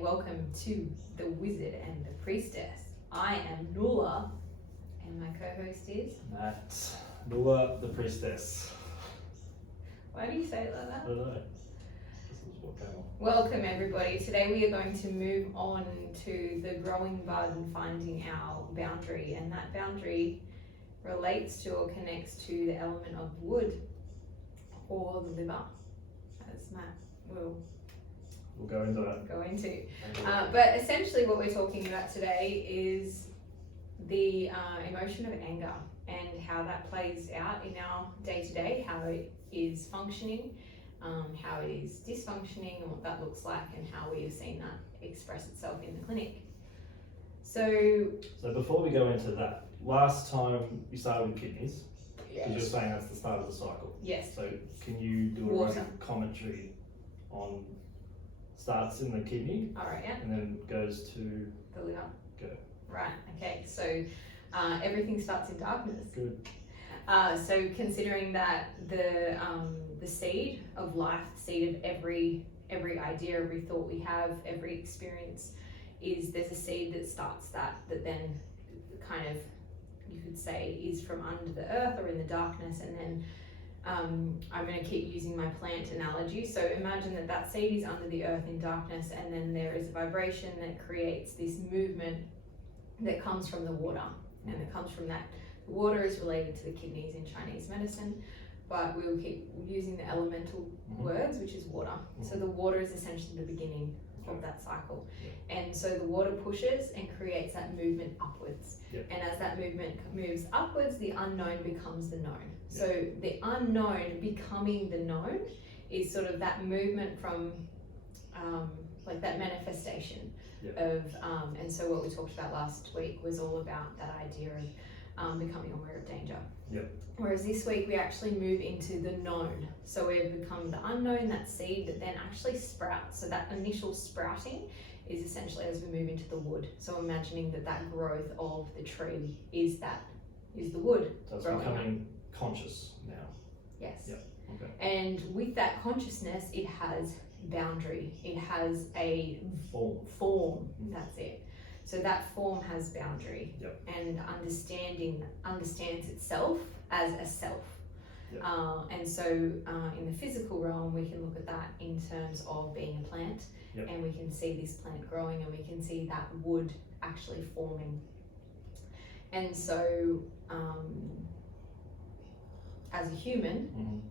Welcome to the Wizard and The Priestess. I am Nula, and my co-host is Matt. Nula the Priestess. Why do you say it like that? I don't know. This is what came on. Welcome everybody. Today we are going to move on to the growing bud and finding our boundary, and that boundary relates to or connects to the element of wood or the liver, as Matt will We'll go into that. go into. But essentially what we're talking about today is the emotion of anger and how that plays out in our day-to-day, how it is functioning, how it is dysfunctioning, and what that looks like, and how we have seen that express itself in the clinic. So before we go into that, last time you started with kidneys, because you're saying that's the start of the cycle. Yes. So can you do a Water. commentary on starts in the kidney Alright, yeah, and then goes to the liver. Go. Right, okay, so everything starts in darkness. Good. So considering that the seed of life, the seed of every idea, every thought we have, every experience, is there's a seed that starts that then kind of, you could say, is from under the earth or in the darkness, and then I'm going to keep using my plant analogy. So imagine that seed is under the earth in darkness, and then there is a vibration that creates this movement that comes from the water, and it comes from that. The water is related to the kidneys in Chinese medicine, but we will keep using the elemental words, which is water. So the water is essentially the beginning of that cycle. And so the water pushes and creates that movement upwards. And as that movement moves upwards, the unknown becomes the known. So the unknown becoming the known is sort of that movement from like that manifestation of and so what we talked about last week was all about that idea of becoming aware of danger. Whereas this week we actually move into the known. So we've become the unknown, that seed that then actually sprouts. So that initial sprouting is essentially as we move into the wood. So imagining that growth of the tree is the wood. So it's growing becoming conscious now. Yes. Okay. And with that consciousness, it has boundary. It has a form. That's it. So that form has boundary, and understands itself as a self. And so in the physical realm, we can look at that in terms of being a plant, and we can see this plant growing, and we can see that wood actually forming. And so as a human,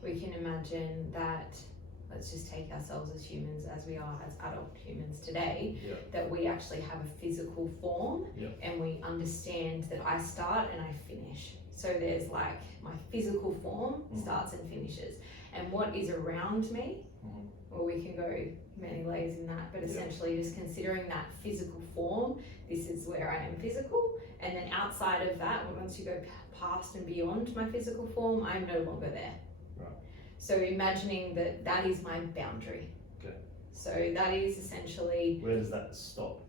we can imagine that, let's just take ourselves as humans as we are as adult humans today, that we actually have a physical form, and we understand that I start and I finish. So there's like my physical form starts and finishes, and what is around me, well, we can go many layers in that, but essentially just considering that physical form, this is where I am physical, and then outside of that, once you go past and beyond my physical form, I'm no longer there. So imagining that is my boundary. So that is essentially... Where does that stop?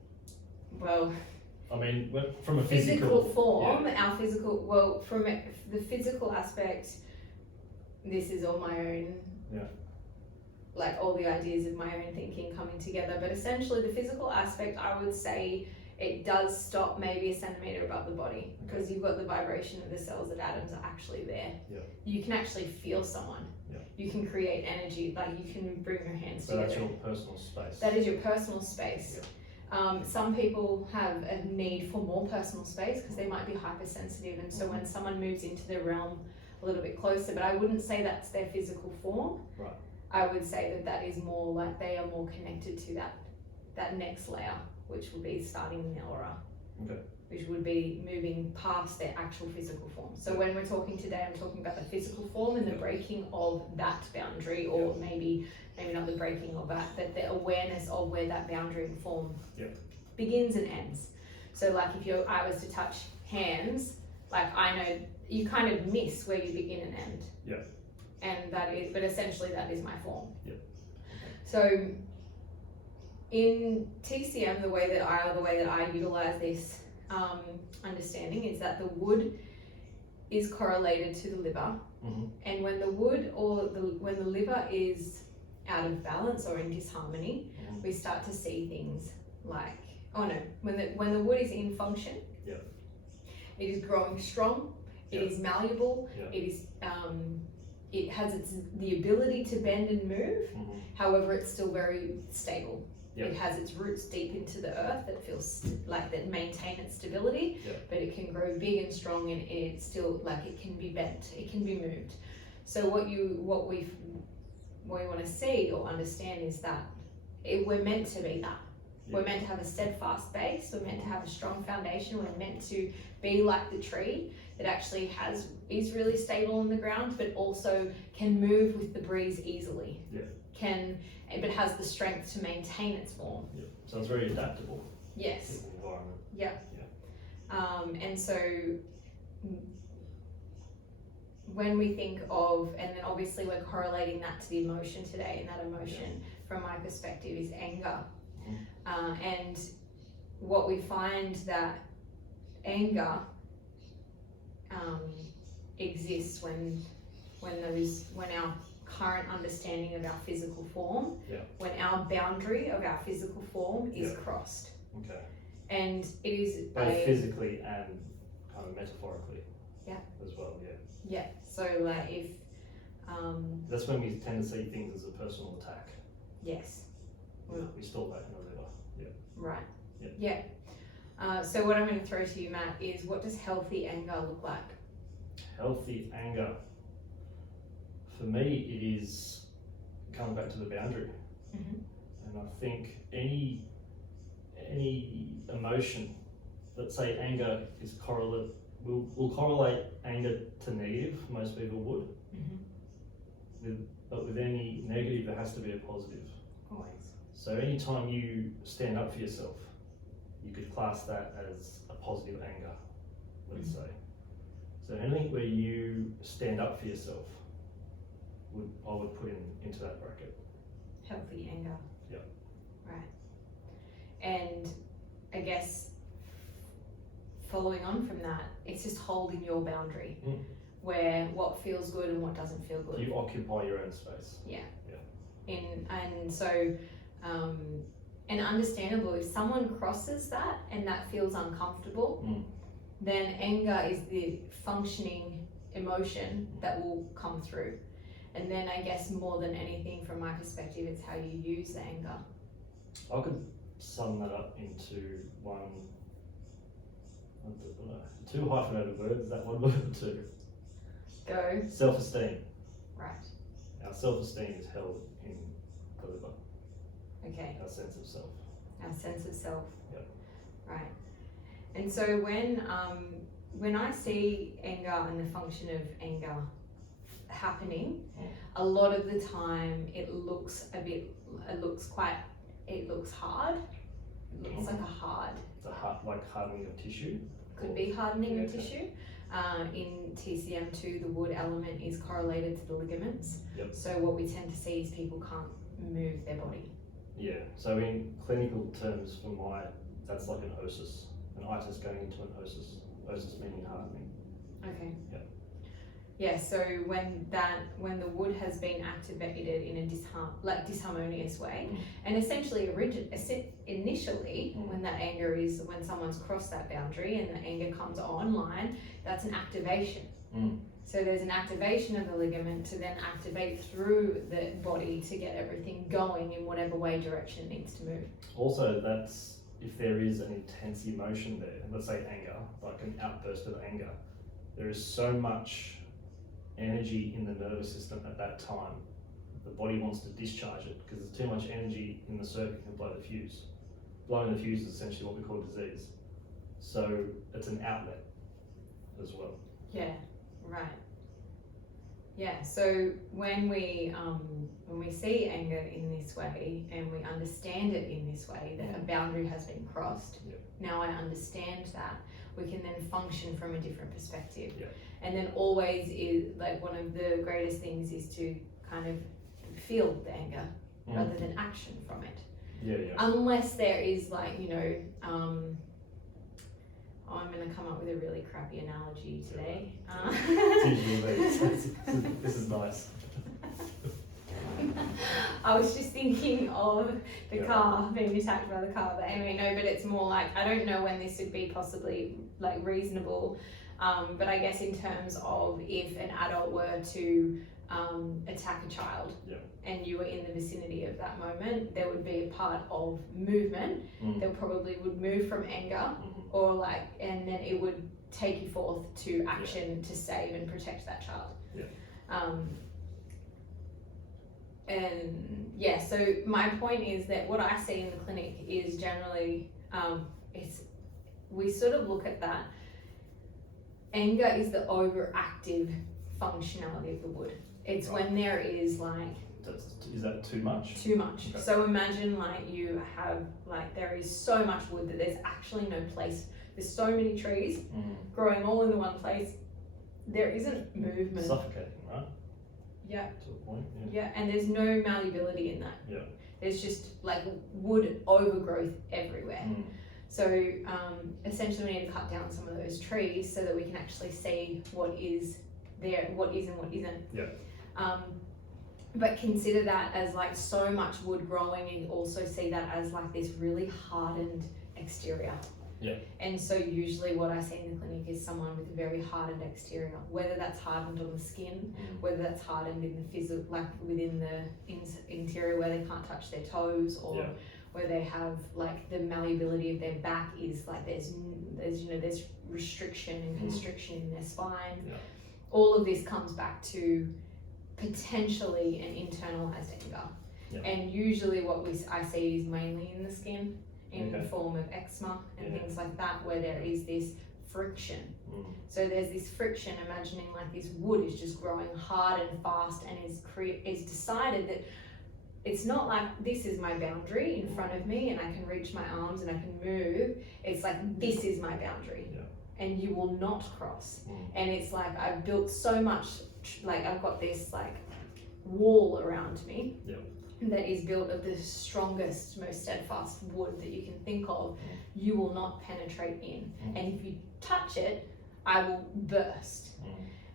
Well... I mean, from a physical form, our physical... Well, from the physical aspect, this is all my own... Like all the ideas of my own thinking coming together. But essentially the physical aspect, I would say it does stop maybe a centimetre above the body, because you've got the vibration of the cells, that atoms are actually there. You can actually feel someone. You can create energy, like you can bring your hands together. So that's your personal space. That is your personal space. Some people have a need for more personal space because they might be hypersensitive, and so when someone moves into their realm a little bit closer, but I wouldn't say that's their physical form. I would say that is more like they are more connected to that next layer, which will be starting in the aura. Which would be moving past their actual physical form. So when we're talking today, I'm talking about the physical form and the breaking of that boundary, or maybe not the breaking of that, but the awareness of where that boundary and form begins and ends. So like if I was to touch hands, like I know you kind of miss where you begin and end. And that is, but essentially that is my form. So in TCM, the way that I utilize this understanding is that the wood is correlated to the liver, and when the wood when the liver is out of balance or in disharmony, we start to see things like, oh no, when the wood is in function, it is growing strong, it is malleable, it is it has the ability to bend and move. However, it's still very stable. It has its roots deep into the earth that feels like that maintain its stability, but it can grow big and strong, and it's still like it can be bent, it can be moved. So what we want to see or understand is that we're meant to be that. We're meant to have a steadfast base. We're meant to have a strong foundation. We're meant to be like the tree that actually is really stable on the ground, but also can move with the breeze easily. But has the strength to maintain its form. So it's very adaptable. Yes. To the environment. And so when we think of, and then obviously we're correlating that to the emotion today, and that emotion from my perspective is anger. And what we find that anger exists when our current understanding of our physical form, when our boundary of our physical form is crossed. And it is both physically and kind of metaphorically as well. So like if that's when we tend to see things as a personal attack. Yes. We store that in the river. Right. So what I'm going to throw to you, Matt, is what does healthy anger look like? Healthy anger, for me, it is coming back to the boundary. And I think any emotion, let's say anger is correlate, will correlate anger to negative. Most people would. But with any negative, there has to be a positive. Always. So anytime you stand up for yourself, you could class that as a positive anger, let's say. So anything where you stand up for yourself, I would put into that bracket. Healthy anger. Right. And I guess following on from that, it's just holding your boundary, where what feels good and what doesn't feel good. You occupy your own space. And so, and understandable, if someone crosses that and that feels uncomfortable, then anger is the functioning emotion that will come through. And then I guess more than anything, from my perspective, it's how you use the anger. I could sum that up into one, two hyphenated words. Is that one word or two? Go. Self-esteem. Right. Our self-esteem is held in the liver. Okay. Our sense of self. Our sense of self. Right. And so when I see anger and the function of anger happening, a lot of the time it looks hard. It looks like a hard. It's like hardening of tissue. Could be hardening of tissue. In TCM2, the wood element is correlated to the ligaments. So what we tend to see is people can't move their body. So in clinical terms, that's like an osis. An itis going into an osis. Osis meaning hardening. Okay. So when the wood has been activated in a disharmonious way, and essentially initially when that anger is, when someone's crossed that boundary and the anger comes online, that's an activation. So there's an activation of the ligament to then activate through the body to get everything going in whatever way direction it needs to move. Also, that's if there is an intense emotion there, let's say anger, like an outburst of anger, there is so much energy in the nervous system at that time. The body wants to discharge it because there's too much energy in the circuit can blow the fuse. Blowing the fuse is essentially what we call disease. So it's an outlet as well. So when we see anger in this way and we understand it in this way, that a boundary has been crossed, now I understand that, we can then function from a different perspective. And then always is like one of the greatest things is to kind of feel the anger rather than action from it. Unless there is like, I'm going to come up with a really crappy analogy today. This is nice. I was just thinking of the car, being attacked by the car, but anyway, no, but it's more like, I don't know when this would be possibly like reasonable, but I guess in terms of if an adult were to attack a child and you were in the vicinity of that moment, there would be a part of movement that probably would move from anger or like, and then it would take you forth to action to save and protect that child. And yeah, so my point is that what I see in the clinic is generally, we sort of look at that. Anger is the overactive functionality of the wood. It's when there is like... Is that too much? Too much. Okay. So imagine like you have, like there is so much wood that there's actually no place. There's so many trees growing all in the one place. There isn't movement. Suffocating, right? Yeah. To a point, Yeah, and there's no malleability in that. Yeah. There's just like wood overgrowth everywhere. So essentially we need to cut down some of those trees so that we can actually see what is there, what is and what isn't. Yeah. But consider that as like so much wood growing, and also see that as like this really hardened exterior. Yeah. And so usually what I see in the clinic is someone with a very hardened exterior, whether that's hardened on the skin, whether that's hardened in the physical, like within the interior where they can't touch their toes, or where they have like the malleability of their back is like there's restriction and constriction in their spine. All of this comes back to potentially an internalized anger. And usually what I see is mainly in the skin, in the form of eczema and things like that, where there is this friction. So there's this friction, imagining like this wood is just growing hard and fast, and is decided that it's not like this is my boundary in front of me and I can reach my arms and I can move. It's like this is my boundary and you will not cross. And it's like I've built so much, like I've got this like wall around me that is built of the strongest, most steadfast wood that you can think of. You will not penetrate in, and if you touch it, I will burst.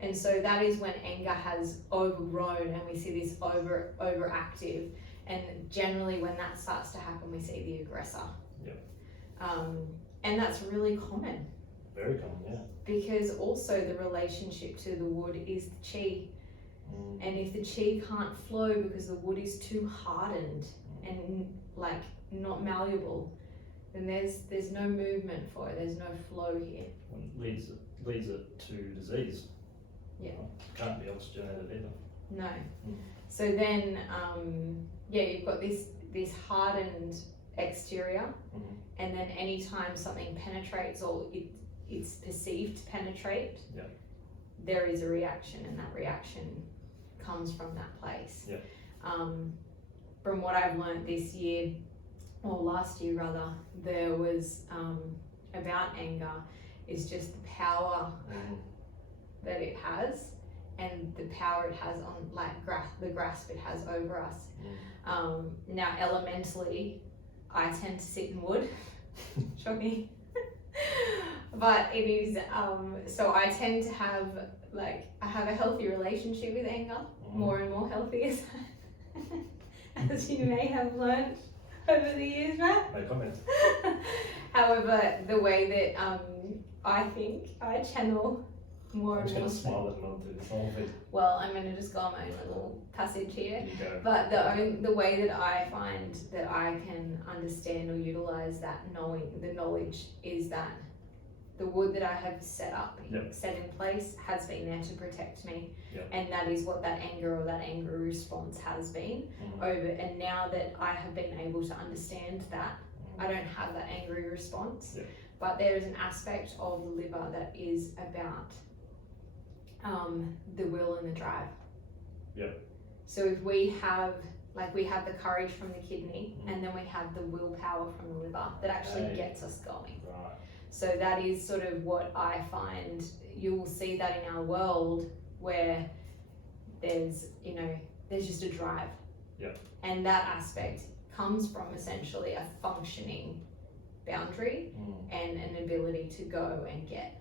And so that is when anger has overgrown, and we see this overactive. And generally, when that starts to happen, we see the aggressor. And that's really common. Very common, yeah. Because also the relationship to the wood is the chi. And if the chi can't flow because the wood is too hardened and like not malleable, then there's no movement for it. There's no flow here. Leads it to disease. Can't be oxygenated either. No. So then, you've got this hardened exterior, and then anytime something penetrates or it's perceived to penetrate, there is a reaction, and that reaction comes from that place. From what I've learned this year, or last year rather, there was about anger is just the power that it has, and the power it has on like the grasp it has over us. Now elementally, I tend to sit in wood, shocking, but it is, so I tend to have I have a healthy relationship with anger, more and more healthy as you may have learned over the years, Matt. No comment. However, the way that I think I channel more and more. Smile at not do this whole thing. Well, I'm going to just go on my own little passage here. You go. But the way that I find that I can understand or utilize that knowledge is that the wood that I have set in place has been there to protect me. And that is what that anger or that angry response has been over. And now that I have been able to understand that, I don't have that angry response. But there is an aspect of the liver that is about the will and the drive. So if we have the courage from the kidney, and then we have the willpower from the liver that actually gets us going. So that is sort of what I find. You will see that in our world where there's just a drive. And that aspect comes from essentially a functioning boundary and an ability to go and get.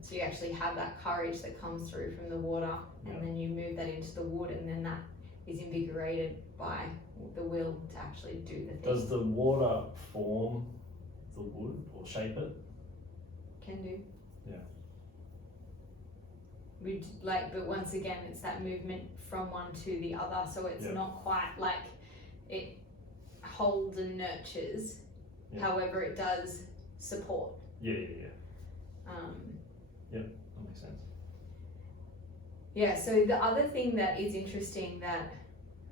So you actually have that courage that comes through from the water, and then you move that into the wood, and then that is invigorated by the will to actually do the thing. Does the water form the wood or shape it? Can do. Yeah. But once again, it's that movement from one to the other, so it's not quite like it holds and nurtures. However, it does support. Yeah. That makes sense. Yeah, so the other thing that is interesting that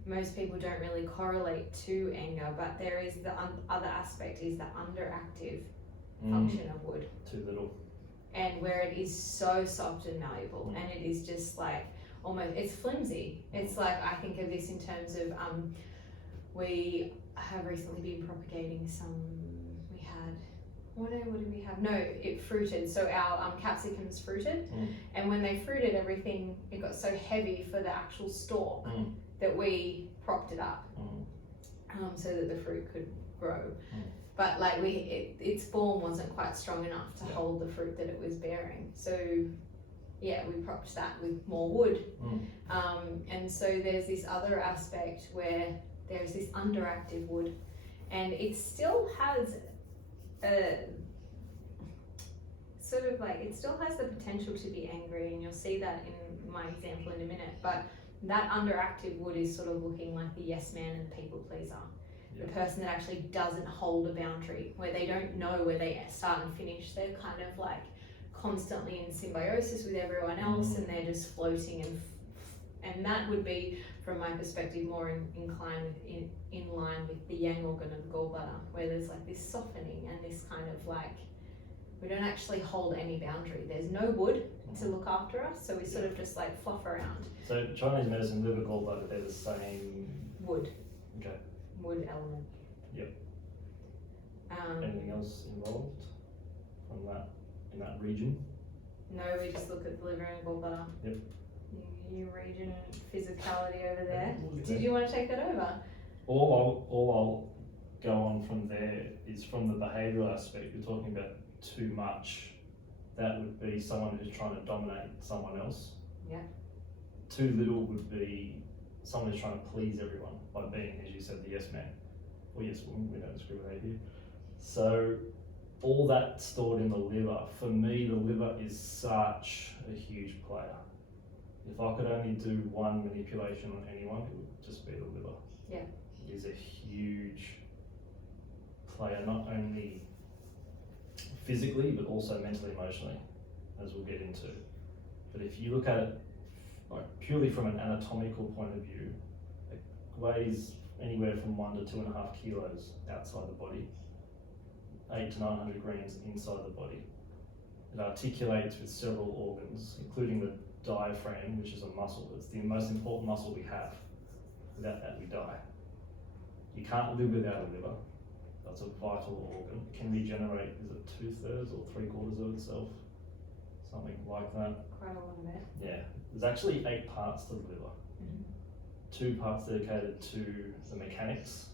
most people don't really correlate to anger, but there is the other aspect is the underactive function of wood. Too little. And where it is so soft and malleable, and it is just like almost, it's flimsy. It's like, I think of this in terms of, we have recently been propagating some, what did we have? No, it fruited. So our capsicums fruited, and when they fruited, everything, it got so heavy for the actual stalk that we propped it up so that the fruit could grow. But like its form wasn't quite strong enough to hold the fruit that it was bearing. So yeah, we propped that with more wood. And so there's this other aspect where there's this underactive wood, and it still has sort of like, it still has the potential to be angry, and you'll see that in my example in a minute, but that underactive wood is sort of looking like the yes man and people pleaser. The person that actually doesn't hold a boundary, where they don't know where they start and finish. They're kind of like constantly in symbiosis with everyone else, and they're just floating, and that would be, from my perspective, more in line with the yang organ of the gallbladder, where there's like this softening and this kind of like, we don't actually hold any boundary. There's no wood to look after us, so we sort of just like fluff around. So Chinese medicine, liver, gallbladder, they're the same. Wood. Okay. Wood element. Yep. Anything else involved from that, in that region? No, we just look at the liver and gallbladder. Yep. Your region physicality over there. Did you want to take that over? All I'll go on from there is from the behavioural aspect. You're talking about too much. That would be someone who's trying to dominate someone else. Yeah. Too little would be someone who's trying to please everyone by being, as you said, the yes man or yes woman. We don't discriminate here. So all that stored in the liver. For me, the liver is such a huge player. If I could only do one manipulation on anyone, it would just be the liver. Yeah. It is a huge player, not only physically, but also mentally, emotionally, as we'll get into. But if you look at it like purely from an anatomical point of view, it weighs anywhere from 1 to 2.5 kilos outside the body, 800 to 900 grams inside the body. It articulates with several organs, including the diaphragm, which is a muscle. It's the most important muscle we have. Without that, we die. You can't live without a liver. That's a vital organ. It can regenerate, is it 2/3 or 3/4 of itself? Something like that. Quite a lot of it. Yeah. There's actually 8 parts to the liver. 2 parts dedicated to the mechanics,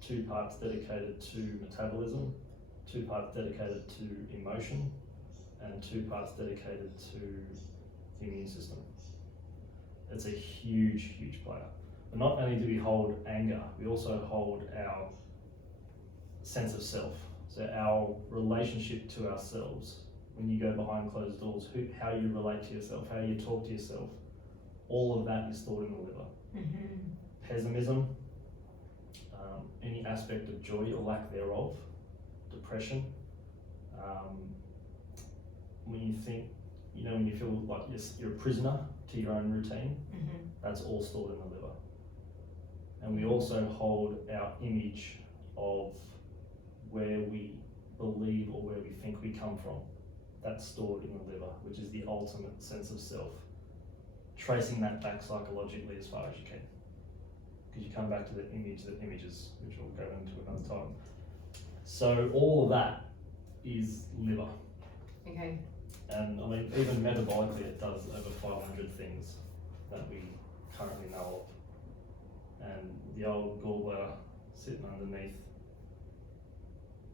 2 parts dedicated to metabolism, 2 parts dedicated to emotion, and 2 parts dedicated to the immune system. It's a huge, huge player. But not only do we hold anger, we also hold our sense of self. So our relationship to ourselves, when you go behind closed doors, how you relate to yourself, how you talk to yourself, all of that is stored in the liver. Pessimism, any aspect of joy or lack thereof, depression, when you think, when you feel like you're a prisoner to your own routine, that's all stored in the liver. And we also hold our image of where we believe or where we think we come from. That's stored in the liver, which is the ultimate sense of self. Tracing that back psychologically as far as you can. Because you come back to the images, which we'll go into another time. So all of that is liver. Okay. And I mean, even metabolically, it does over 500 things that we currently know of. And the old gallbladder sitting underneath.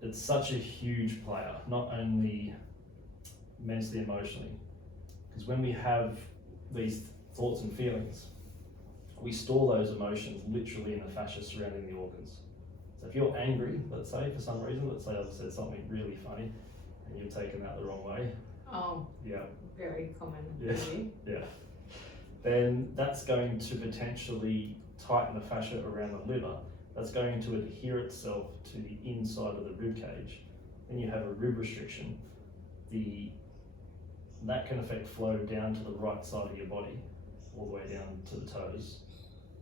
It's such a huge player, not only mentally, emotionally, because when we have these thoughts and feelings we store those emotions literally in the fascia surrounding the organs. So if you're angry, let's say, for some reason, let's say I've said something really funny and you've taken that the wrong way. Oh, yeah, very common. Yeah. Yeah. Then that's going to potentially tighten the fascia around the liver. That's going to adhere itself to the inside of the rib cage. Then you have a rib restriction. That can affect flow down to the right side of your body, all the way down to the toes.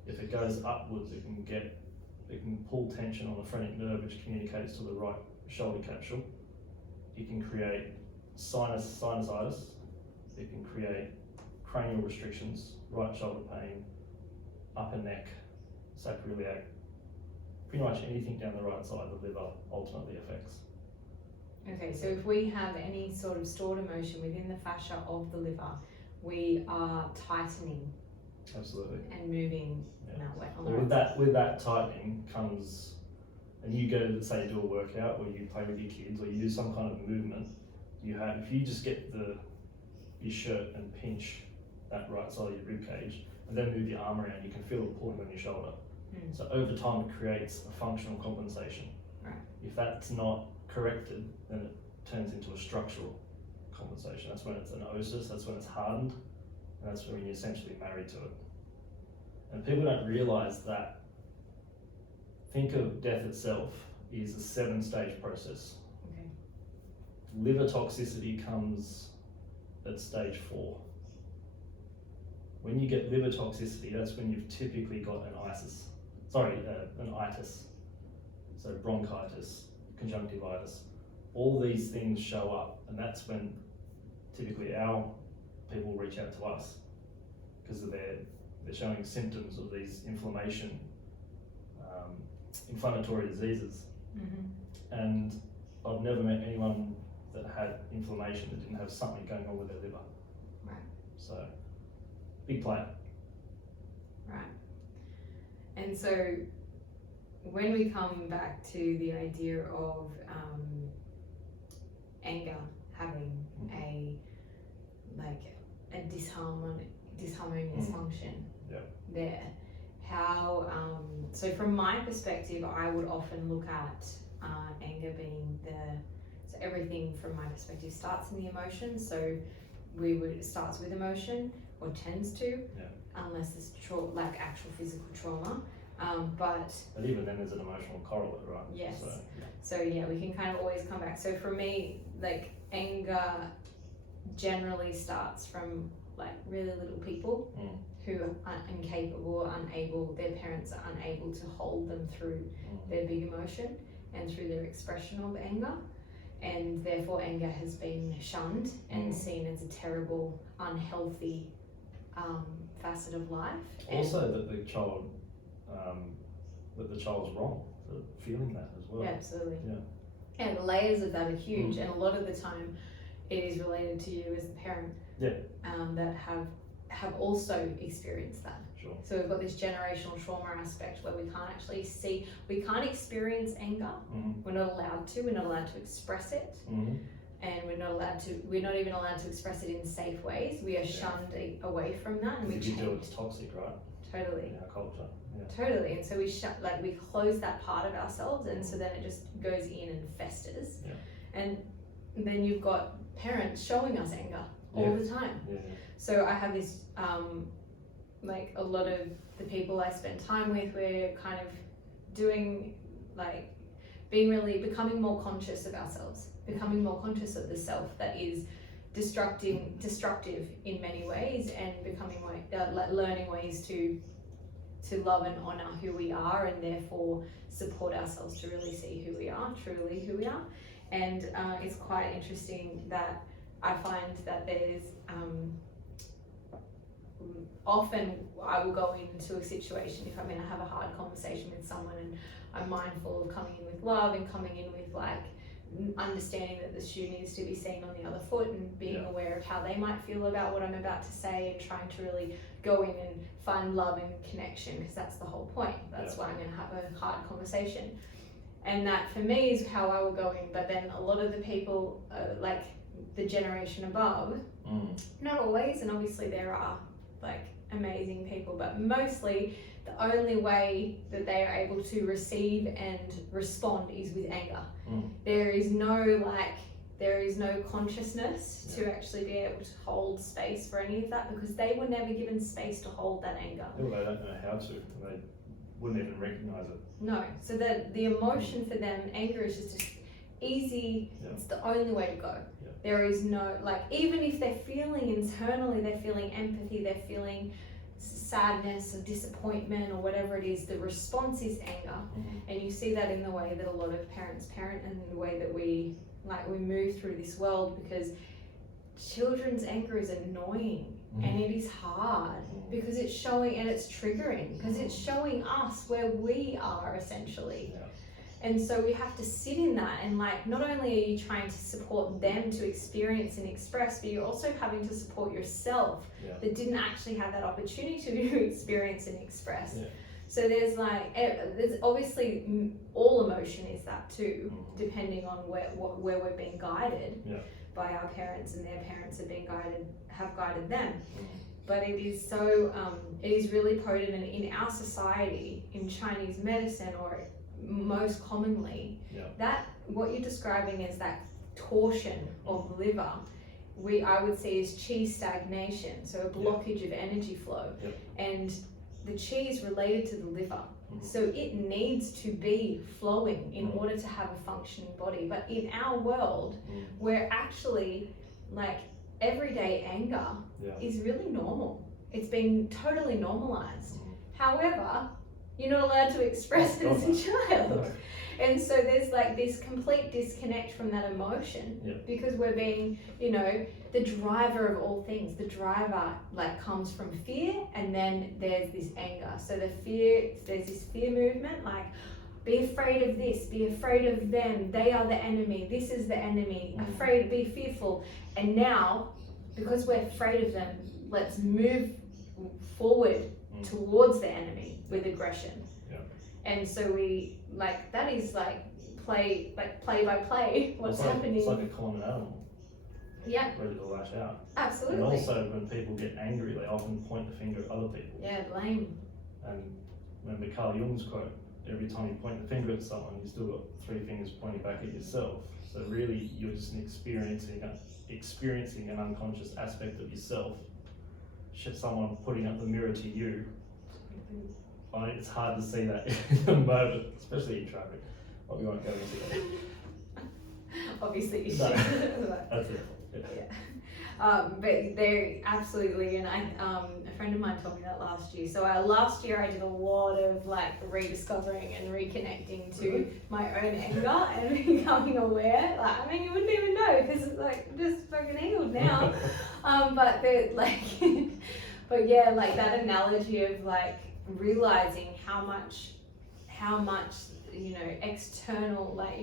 If it goes upwards, it can pull tension on the phrenic nerve, which communicates to the right shoulder capsule. It can create sinusitis. It can create cranial restrictions, right shoulder pain, upper neck, sacroiliac. Pretty much anything down the right side of the liver ultimately affects. Okay, so if we have any sort of stored emotion within the fascia of the liver, we are tightening. Absolutely. And moving Yeah. that way. With that tightening comes, and you go to say do a workout, or you play with your kids, or you do some kind of movement. If you just get your shirt and pinch that right side of your rib cage, and then move your arm around, you can feel it pulling on your shoulder. So over time, it creates a functional compensation. Right. If that's not corrected, then it turns into a structural compensation. That's when it's an osis, that's when it's hardened, and that's when you're essentially married to it. And people don't realise that. Think of death itself is a 7-stage process. Okay. Liver toxicity comes at stage 4. When you get liver toxicity, that's when you've typically got an itis. So bronchitis, conjunctivitis, all these things show up, and that's when typically our people reach out to us because they're showing symptoms of these inflammation, inflammatory diseases. And I've never met anyone that had inflammation that didn't have something going on with their liver. Right. So, big player. Right. And so when we come back to the idea of anger having a disharmonious function there, how so from my perspective, I would often look at anger being so everything from my perspective starts in the emotion. So it starts with emotion, or tends to, unless it's actual physical trauma. But even then there's an emotional correlate, right? Yes. So yeah, we can kind of always come back. So for me, anger generally starts from really little people who are incapable, unable, their parents are unable to hold them through their big emotion and through their expression of anger. And therefore anger has been shunned and seen as a terrible, unhealthy facet of life. Also that the child's wrong for feeling that as well. Yeah, absolutely. Yeah. And the layers of that are huge, and a lot of the time it is related to you as the parent. Yeah. That have also experienced that. Sure. So we've got this generational trauma aspect where we can't experience anger. We're not allowed to express it. And we're not even allowed to express it in safe ways. We are shunned away from that, and we if you do, it's toxic, right? Totally. In our culture. Yeah. Totally. And so we close that part of ourselves, and so then it just goes in and festers. Yeah. And then you've got parents showing us anger all the time. Yeah. So I have this a lot of the people I spend time with, we're kind of doing becoming more conscious of ourselves, becoming more conscious of the self that is destructive in many ways, and becoming learning ways to love and honor who we are, and therefore support ourselves to really see who we are, truly who we are. And it's quite interesting that I find that there's often I will go into a situation if I'm going to have a hard conversation with someone, and I'm mindful of coming in with love and coming in with understanding that the shoe needs to be seen on the other foot, and being aware of how they might feel about what I'm about to say, and trying to really go in and find love and connection, because that's the whole point. That's why I'm going to have a hard conversation. And that for me is how I will go in. But then a lot of the people, the generation above, not always, and obviously there are amazing people, but mostly the only way that they are able to receive and respond is with anger. There is no consciousness to actually be able to hold space for any of that, because they were never given space to hold that anger. Well, they don't know how to. They wouldn't even recognize it. No, so that the emotion for them, anger is just easy. It's the only way to go. There is no, like, even if they're feeling internally, they're feeling empathy, they're feeling sadness or disappointment or whatever it is, the response is anger. And you see that in the way that a lot of parents parent, and in the way that we move through this world, because children's anger is annoying and it is hard, because it's showing, and it's triggering, because it's showing us where we are essentially. And so we have to sit in that, and like, not only are you trying to support them to experience and express, but you're also having to support yourself that didn't actually have that opportunity to experience and express. So there's obviously all emotion is that too, depending on where we're being guided by our parents, and their parents have guided them. But it is so, it is really potent, and in our society, in Chinese medicine, or most commonly, that what you're describing as that torsion of the liver, I would say is qi stagnation, so a blockage of energy flow. And the qi is related to the liver, so it needs to be flowing in order to have a functioning body. But in our world, we're actually, like, everyday anger is really normal. It's been totally normalized. However, you're not allowed to express it as a child. And so there's like this complete disconnect from that emotion, because we're being, the driver of all things. The driver like comes from fear, and then there's this anger. So there's this fear movement, like, be afraid of this, be afraid of them, they are the enemy, this is the enemy, afraid, be fearful. And now, because we're afraid of them, let's move forward towards the enemy with aggression. And so we, like, that is like play by play what's happening. It's like a common animal. Ready to lash out. Absolutely. And also, when people get angry, they often point the finger at other people. Blame. And remember Carl Jung's quote, every time you point the finger at someone, you still got three fingers pointing back at yourself. So really, you're just experiencing an unconscious aspect of yourself. Someone putting up the mirror to you. It's hard to see that in the moment, especially in traffic. But we won't go into that. Obviously, you should. No, that's it. But they're absolutely, and a friend of mine told me that last year. So last year I did a lot of like rediscovering and reconnecting to my own anger and becoming aware. Like, I mean, you wouldn't even know, because it's like just fucking healed now. But they're like, but yeah, like that analogy of like realizing how much external, like,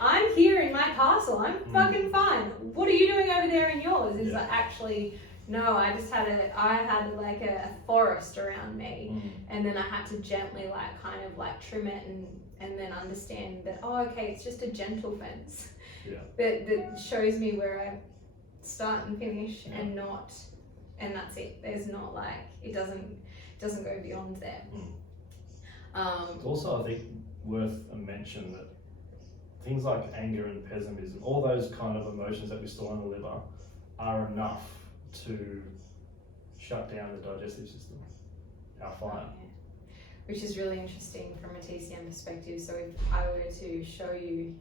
I'm here in my castle, I'm fucking fine, what are you doing over there in yours? Is like, actually, no, I had like a forest around me, and then I had to gently like kind of like trim it and then understand that, okay, it's just a gentle fence that shows me where I start and finish, and that's it. There's not like, it doesn't go beyond there. It's also, I think, worth a mention that things like anger and pessimism, all those kind of emotions that we store in the liver, are enough to shut down the digestive system, our fire. Which is really interesting from a TCM perspective. So if I were to show you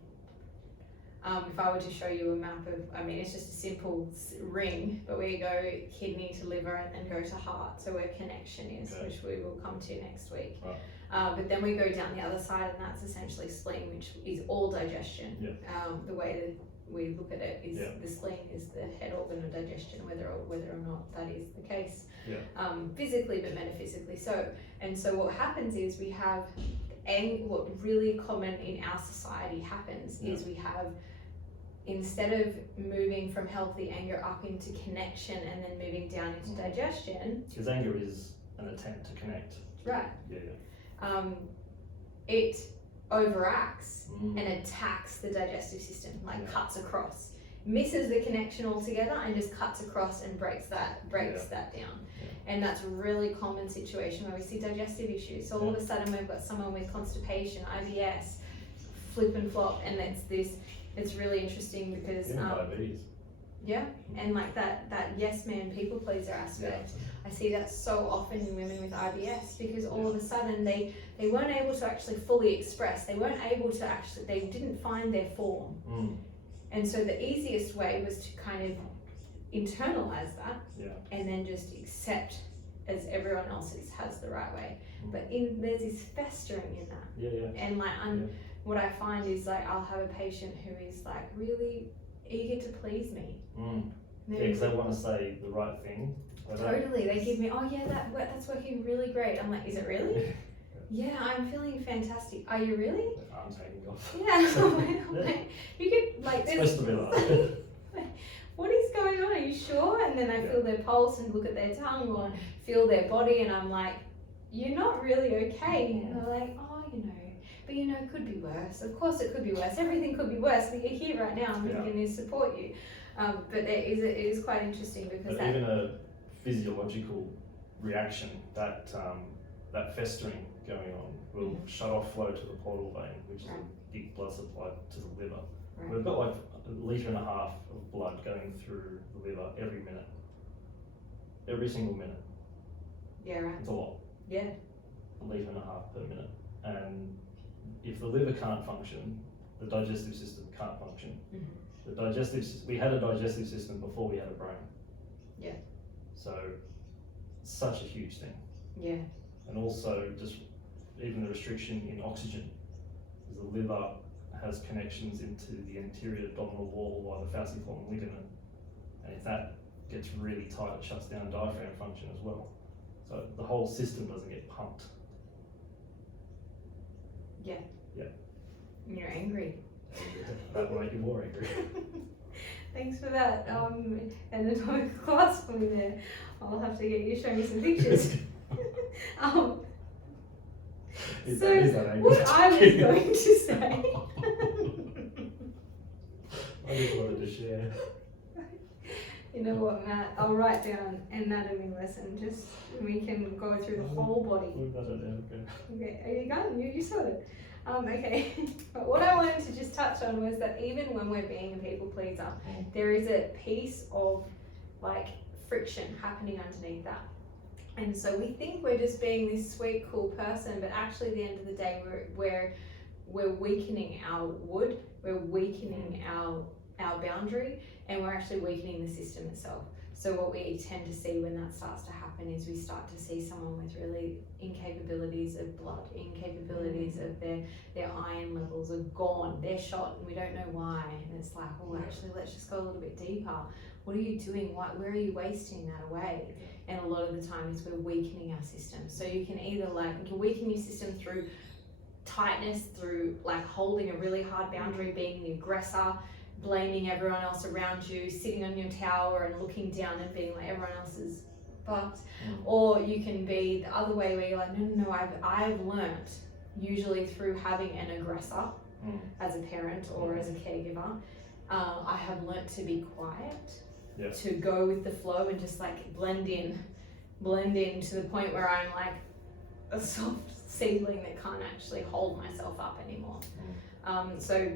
a map of, it's just a simple ring, but we go kidney to liver and then go to heart, so where connection is, which we will come to next week. But then we go down the other side, and that's essentially spleen, which is all digestion. The way that we look at it is the spleen is the head organ of digestion, whether or not that is the case, physically but metaphysically. So what happens is we have, what really common in our society happens is we have, instead of moving from healthy anger up into connection and then moving down into digestion. Because anger is an attempt to connect. Right. It overacts and attacks the digestive system, like cuts across. misses the connection altogether and just cuts across and breaks that down. And that's a really common situation where we see digestive issues. So all of a sudden we've got someone with constipation, IBS, flip and flop, and it's really interesting because diabetes. Yeah, and like that yes man people pleaser aspect. I see that so often in women with IBS because all of a sudden they weren't able to actually fully express. They didn't find their form. And so the easiest way was to kind of internalize that and then just accept as everyone else has the right way. But there's this festering in that. And like what I find is like I'll have a patient who is like really eager to please me. Because they want to say the right thing. Totally, they give me, that's working really great. I'm like, is it really? Yeah, I'm feeling fantastic. Are you really? I'm taking off. Yeah, you could like. It's supposed to be like. What is going on? Are you sure? And then I feel their pulse and look at their tongue or feel their body, and I'm like, you're not really okay. And they're like, but it could be worse. Of course it could be worse. Everything could be worse, but you're here right now and we can support you. But it is quite interesting because even a physiological reaction, that festering going on will shut off flow to the portal vein, which is a big blood supply to the liver. We've got like 1.5 litres of blood going through the liver every minute. Every single minute. Yeah, right. It's a lot. Yeah. 1.5 litres per minute. And if the liver can't function, the digestive system can't function. We had a digestive system before we had a brain. Yeah. So it's such a huge thing. Yeah. And also just even the restriction in oxygen, because the liver has connections into the anterior abdominal wall via the falciform ligament, and if that gets really tight, it shuts down diaphragm function as well. So the whole system doesn't get pumped. Yeah. Yeah. You're angry. That will make you more angry. Thanks for that anatomical class for me there. I'll have to get you to show me some pictures. What I was going to say. I just wanted to share. You know what, Matt? I'll write down anatomy lesson. Just we can go through the whole body. Okay, are you done? You saw it. Okay. But what I wanted to just touch on was that even when we're being a people pleaser, there is a piece of like friction happening underneath that. And so we think we're just being this sweet, cool person, but actually at the end of the day, we're weakening our wood, we're weakening our boundary, and we're actually weakening the system itself. So what we tend to see when that starts to happen is we start to see someone with really incapabilities of blood, incapabilities of their iron levels are gone, they're shot, and we don't know why. And it's like, well, actually, let's just go a little bit deeper. What are you doing? Where are you wasting that away? And a lot of the time is we're weakening our system. So you can either you can weaken your system through tightness, through like holding a really hard boundary, being the aggressor, blaming everyone else around you, sitting on your tower and looking down and being like everyone else is fucked. Or you can be the other way where you're like, no, I've learnt, usually through having an aggressor as a parent or as a caregiver, I have learnt to be quiet, to go with the flow and just like blend in to the point where I'm like a soft seedling that can't actually hold myself up anymore. So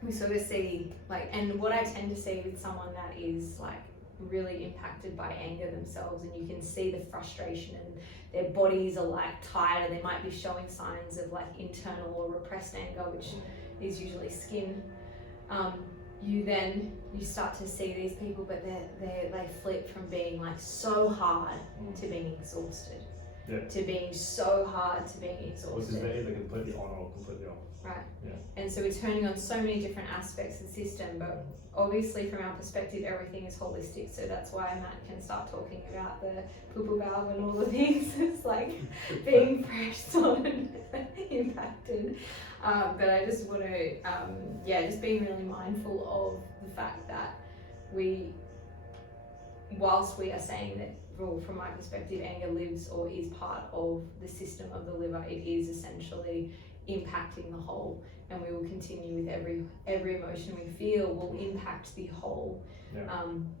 we sort of see and what I tend to see with someone that is like really impacted by anger themselves, and you can see the frustration and their bodies are like tired and they might be showing signs of like internal or repressed anger, which is usually skin. You start to see these people, but they flip from being like so hard to being exhausted. To being so hard to being exhausted. Because they're either completely on or completely off. Right. Yeah. And so we're turning on so many different aspects of the system, but obviously from our perspective everything is holistic, so that's why Matt can start talking about the poo-poo valve and all the things. It's like being pressed on and impacted. But I just want to, just being really mindful of the fact that whilst we are saying that, well, from my perspective, anger lives or is part of the system of the liver, it is essentially impacting the whole. and we will continue with every emotion we feel will impact the whole.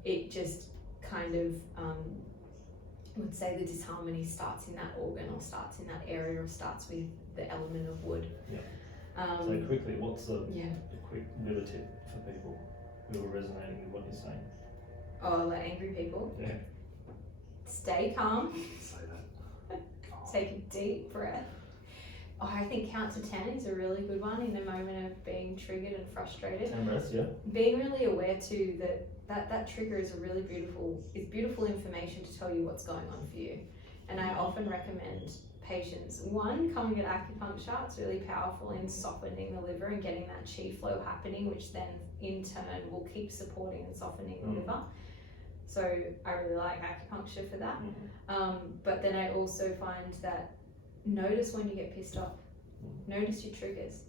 It just kind of I would say the disharmony starts in that organ, or starts in that area, or starts with the element of wood. So quickly, what's a quick liver tip for people who are resonating with what you're saying? Oh, like angry people? Yeah. Stay calm. Say that. Take a deep breath. Oh, I think count to 10 is a really good one in the moment of being triggered and frustrated. 10 breaths, yeah. Being really aware too that trigger is beautiful information to tell you what's going on for you. And I often recommend patients, one, come and get acupuncture. It's really powerful in softening the liver and getting that chi flow happening, which then in turn will keep supporting and softening the liver. So I really like acupuncture for that. But then I also find that notice when you get pissed off. Notice your triggers.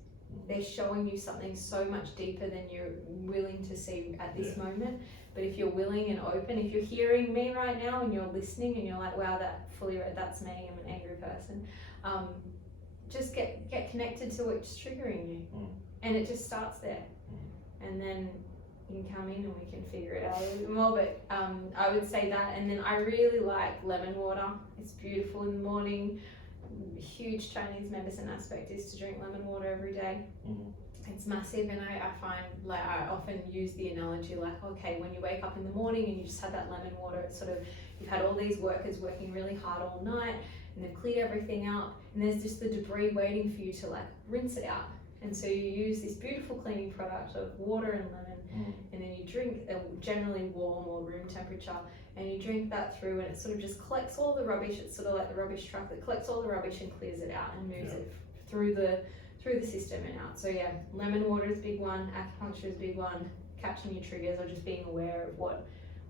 They're showing you something so much deeper than you're willing to see at this moment. But if you're willing and open, if you're hearing me right now and you're listening and you're like, wow, that's me, I'm an angry person, just get connected to what's triggering you. And it just starts there. And then you can come in and we can figure it out a little bit more. But I would say that. And then I really like lemon water. It's beautiful in the morning. Huge Chinese medicine aspect is to drink lemon water every day. It's massive, and I find, like, I often use the analogy like, okay, when you wake up in the morning and you just have that lemon water, it's sort of, you've had all these workers working really hard all night and they've cleared everything up, and there's just the debris waiting for you to like rinse it out. And so you use this beautiful cleaning product of water and lemon, and then you drink generally warm or room temperature, and you drink that through, and it sort of just collects all the rubbish. It's sort of like the rubbish truck that collects all the rubbish and clears it out and moves it through the system and out. So yeah, lemon water is a big one, acupuncture is a big one, catching your triggers or just being aware of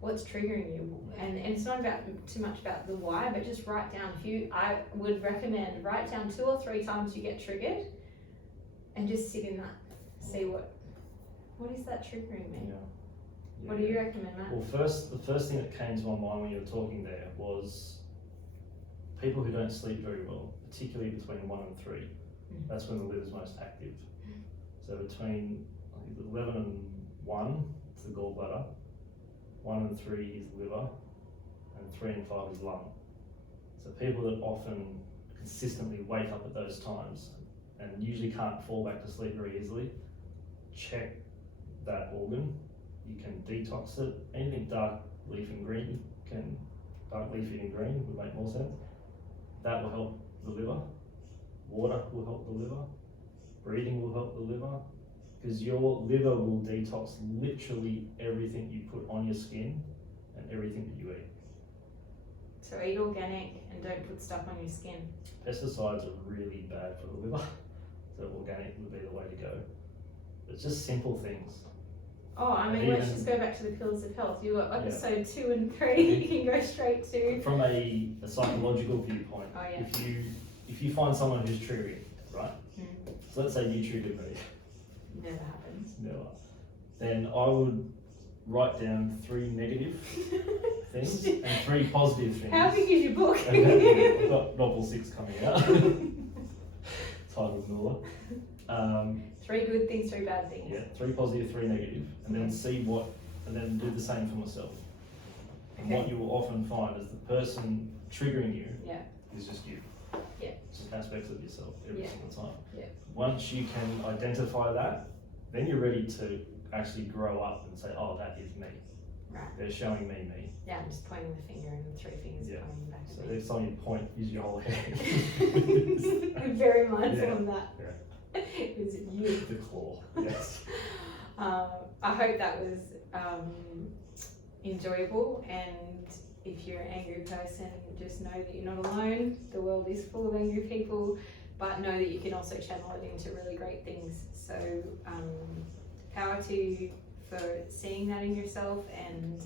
what's triggering you. And it's not about too much about the why, but just write down. I would recommend write down 2 or 3 times you get triggered and just sit in that. See what is that triggering me? What do you recommend, Matt? Well, the first thing that came to my mind when you were talking there was people who don't sleep very well, particularly between 1 and 3. That's when the liver's most active. So between 11 and 1, it's the gallbladder. 1 and 3 is liver, and 3 and 5 is lung. So people that often consistently wake up at those times and usually can't fall back to sleep very easily, check that organ. You can detox it. Anything dark leaf and green dark leafy and green would make more sense. That will help the liver. Water will help the liver. Breathing will help the liver, because your liver will detox literally everything you put on your skin and everything that you eat. So eat organic and don't put stuff on your skin. Pesticides are really bad for the liver, so organic would be the way to go. It's just simple things. Oh, I mean, let's just go back to the pillars of health. You got episode 2 and 3. You can go straight to. From a psychological viewpoint, if you find someone who's triggering, right? So let's say you triggered me. Never happens. Never. Then I would write down 3 negative things and 3 positive things. How big is your book? I've got novel 6 coming out. Titled Miller. 3 good things, 3 bad things. Yeah, 3 positive, 3 negative, and then and then do the same for myself. And what you will often find is the person triggering you is just you. Yeah. It's just aspects of yourself every single time. Yeah. Once you can identify that, then you're ready to actually grow up and say, oh, that is me. Right. They're showing me. Yeah, I'm just pointing the finger and the 3 fingers pointing back So at me. next time you point, use your whole hand. I'm very mindful of that. Yeah. Is it you? The claw, yes. I hope that was enjoyable, and if you're an angry person, just know that you're not alone. The world is full of angry people, but know that you can also channel it into really great things. So power to you for seeing that in yourself, and